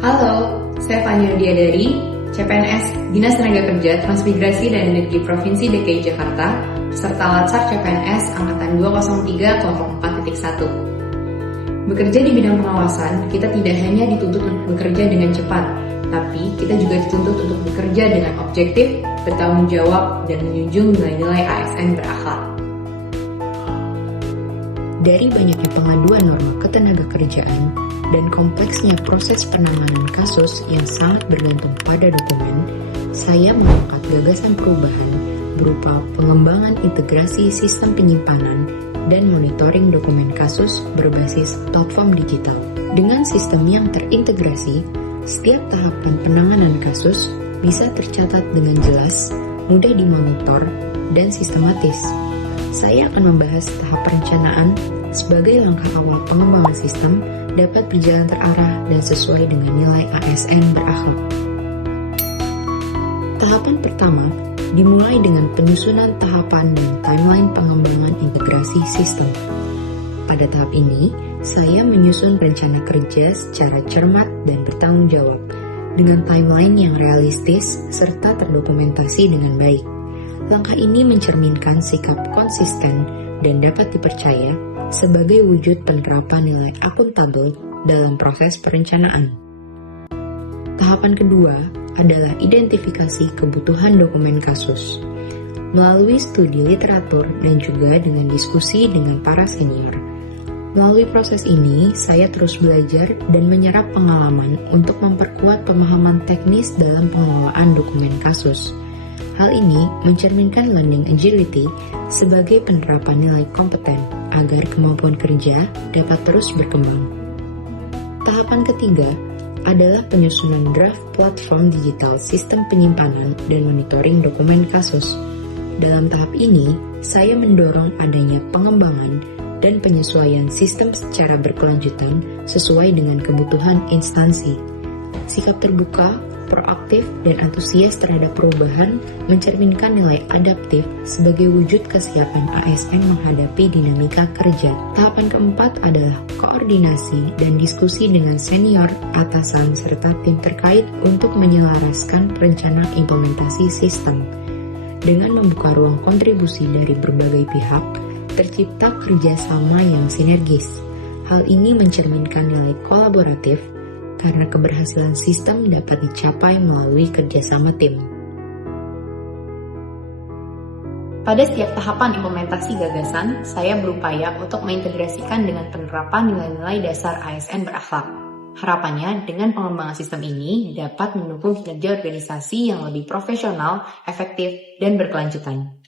Halo, saya Fania Diadari, CPNS Dinas Tenaga Kerja Transmigrasi dan Energi Provinsi DKI Jakarta, serta Latsar CPNS Angkatan 203 Kelompok 4.1. Bekerja di bidang pengawasan, kita tidak hanya dituntut untuk bekerja dengan cepat, tapi kita juga dituntut untuk bekerja dengan objektif, bertanggung jawab, dan menjunjung nilai-nilai ASN berakhlak. Dari banyaknya pengaduan norma ketenagakerjaan dan kompleksnya proses penanganan kasus yang sangat bergantung pada dokumen, saya mengangkat gagasan perubahan berupa pengembangan integrasi sistem penyimpanan dan monitoring dokumen kasus berbasis platform digital. Dengan sistem yang terintegrasi, setiap tahapan penanganan kasus bisa tercatat dengan jelas, mudah dimonitor, dan sistematis. Saya akan membahas tahap perencanaan sebagai langkah awal pengembangan sistem dapat berjalan terarah dan sesuai dengan nilai ASN berakhlak. Tahapan pertama dimulai dengan penyusunan tahapan dan timeline pengembangan integrasi sistem. Pada tahap ini, saya menyusun rencana kerja secara cermat dan bertanggung jawab, dengan timeline yang realistis serta terdokumentasi dengan baik. Langkah ini mencerminkan sikap konsisten dan dapat dipercaya sebagai wujud penerapan nilai akuntabel dalam proses perencanaan. Tahapan kedua adalah identifikasi kebutuhan dokumen kasus. Melalui studi literatur dan juga dengan diskusi dengan para senior. Melalui proses ini, saya terus belajar dan menyerap pengalaman untuk memperkuat pemahaman teknis dalam pengelolaan dokumen kasus. Hal ini mencerminkan learning agility sebagai penerapan nilai kompeten agar kemampuan kerja dapat terus berkembang. Tahapan ketiga adalah penyusunan draft platform digital sistem penyimpanan dan monitoring dokumen kasus. Dalam tahap ini, saya mendorong adanya pengembangan dan penyesuaian sistem secara berkelanjutan sesuai dengan kebutuhan instansi. Sikap terbuka, proaktif, dan antusias terhadap perubahan mencerminkan nilai adaptif sebagai wujud kesiapan ASN menghadapi dinamika kerja. Tahapan keempat adalah koordinasi dan diskusi dengan senior, atasan, serta tim terkait untuk menyelaraskan rencana implementasi sistem. Dengan membuka ruang kontribusi dari berbagai pihak, tercipta kerjasama yang sinergis. Hal ini mencerminkan nilai kolaboratif karena keberhasilan sistem dapat dicapai melalui kerjasama tim. Pada setiap tahapan implementasi gagasan, saya berupaya untuk mengintegrasikan dengan penerapan nilai-nilai dasar ASN berakhlak. Harapannya, dengan pengembangan sistem ini dapat mendukung kinerja organisasi yang lebih profesional, efektif, dan berkelanjutan.